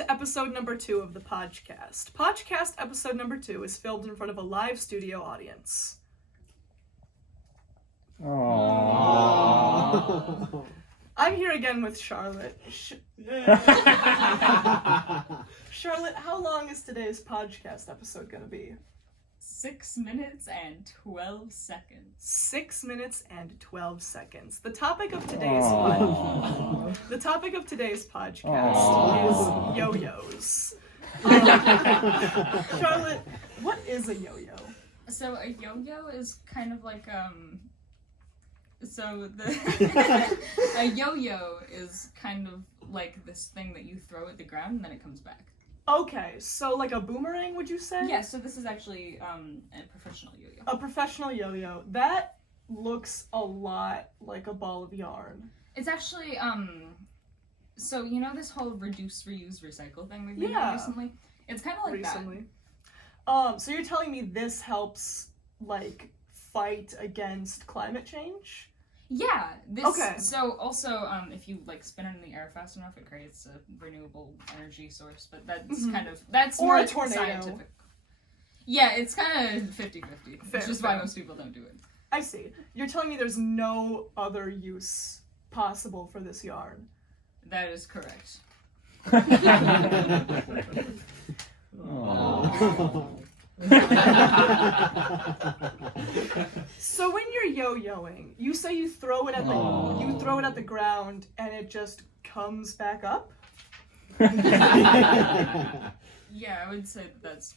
to episode number 2 of the Pojcast. Pojcast episode number 2 is filmed in front of a live studio audience. Aww. I'm here again with Charlotte. Charlotte, how long is today's Pojcast episode gonna be? 6 minutes and 12 seconds. 6 minutes and 12 seconds. The topic of today's Pojcast is yo-yos. Charlotte, what is a yo-yo? So a yo-yo is kind of like a yo-yo is kind of like this thing that you throw at the ground and then it comes back. Okay, so like a boomerang, would you say? Yeah, so this is actually a professional yo-yo. A professional yo-yo. That looks a lot like a ball of yarn. It's actually, so you know this whole reduce, reuse, recycle thing we've been doing recently? It's kind of like that. So you're telling me this helps, like, fight against climate change? Yeah. Okay. So also, if you like spin it in the air fast enough, it creates a renewable energy source. But that's that's or more a tornado. Scientific. Yeah, it's kind of 50-50. Which is why most people don't do it. I see. You're telling me there's no other use possible for this yarn. That is correct. So when you're yo-yoing, you say you throw it at the ground and it just comes back up? Yeah, I would say that's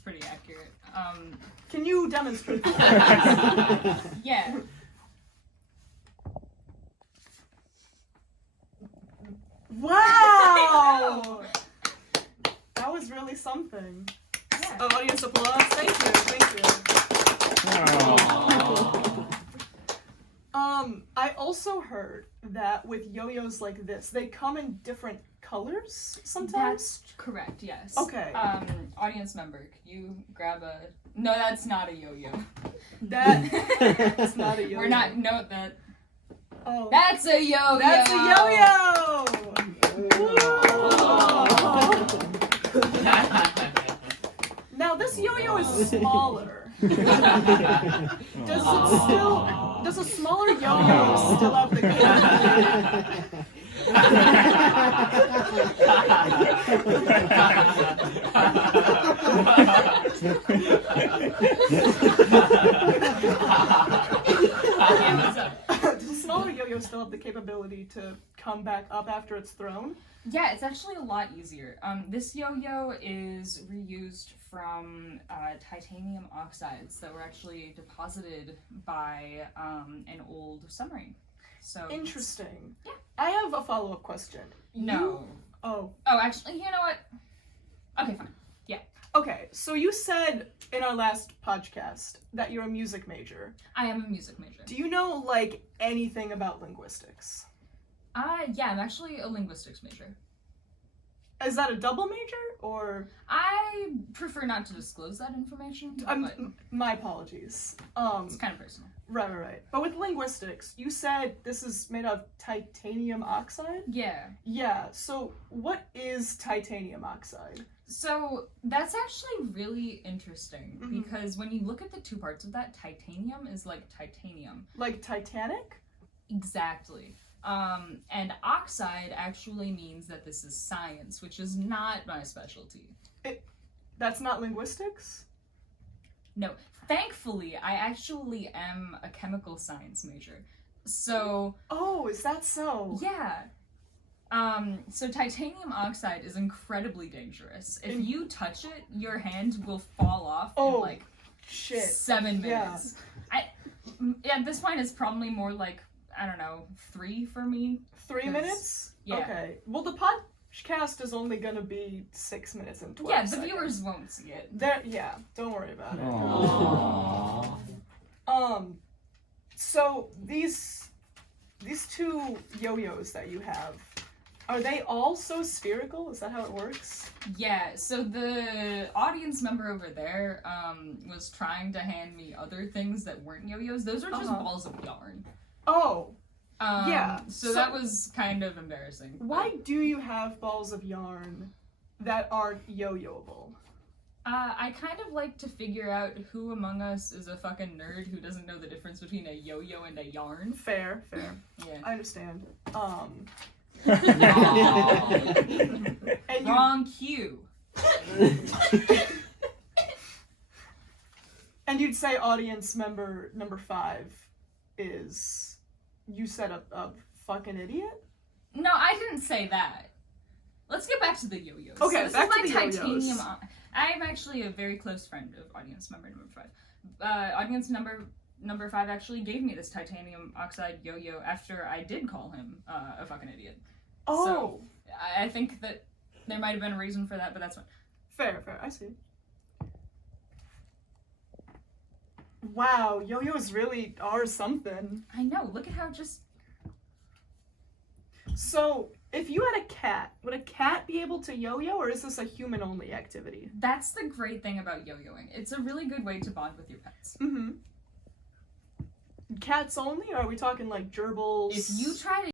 pretty accurate. Can you demonstrate that? Yeah. Wow! That was really something. Yeah. Audience applause. Thank you. I also heard that with yo-yos like this, they come in different colors sometimes? That's correct, yes. Okay. Audience member, you grab a... No, that's not a yo-yo. That's not a yo-yo. We're not... No, that... Oh. That's a yo-yo! That's a yo-yo! Now this yo-yo is smaller. Does a smaller yo-yo still have the Does a smaller yo-yo still have the capability to come back up after it's thrown? Yeah, it's actually a lot easier. This yo-yo is reused from titanium oxides that were actually deposited by an old submarine. So interesting. Yeah. I have a follow-up question. No. Oh, actually, you know what? Okay, fine. Yeah. Okay, so you said in our last podcast that you're a music major. I am a music major. Do you know, like, anything about linguistics? Yeah, I'm actually a linguistics major. Is that a double major, or? I prefer not to disclose that information, but My apologies. it's kind of personal. Right. But with linguistics, you said this is made of titanium oxide? Yeah. Yeah, so what is titanium oxide? So that's actually really interesting because when you look at the two parts of that, titanium is like titanium. Like Titanic? Exactly. And oxide actually means that this is science, which is not my specialty. That's not linguistics? No, thankfully, I actually am a chemical science major. So... Oh, is that so? Yeah. So titanium oxide is incredibly dangerous. If you touch it, your hand will fall off in like 7 minutes. Yeah. At this point, it's probably more like, I don't know, 3 for me. 3 minutes? Yeah. Okay. Well, the podcast is only gonna be 6 minutes and 12 seconds. Yeah, the viewers won't see it. Don't worry about it. Aww. So these two yo-yos that you have, are they all so spherical? Is that how it works? Yeah, so the audience member over there was trying to hand me other things that weren't yo-yos. Those are just balls of yarn. Oh, So that was kind of embarrassing. Why do you have balls of yarn that aren't yo-yoable? I kind of like to figure out who among us is a fucking nerd who doesn't know the difference between a yo-yo and a yarn. Fair. Yeah. I understand. Wrong cue. And you'd say audience member number 5 is, you said a fucking idiot? No, I didn't say that. Let's get back to the yo-yos. Okay, so back to the titanium. yo-yos. I'm actually a very close friend of audience member number 5. Audience number 5 actually gave me this titanium oxide yo-yo after I did call him a fucking idiot. Oh. So I think that there might have been a reason for that, but that's fine. Fair. I see. Wow, yo-yos really are something. I know. Look at how just. So, if you had a cat, would a cat be able to yo-yo, or is this a human-only activity? That's the great thing about yo-yoing. It's a really good way to bond with your pets. Mm-hmm. Cats only, or are we talking like gerbils? If you try to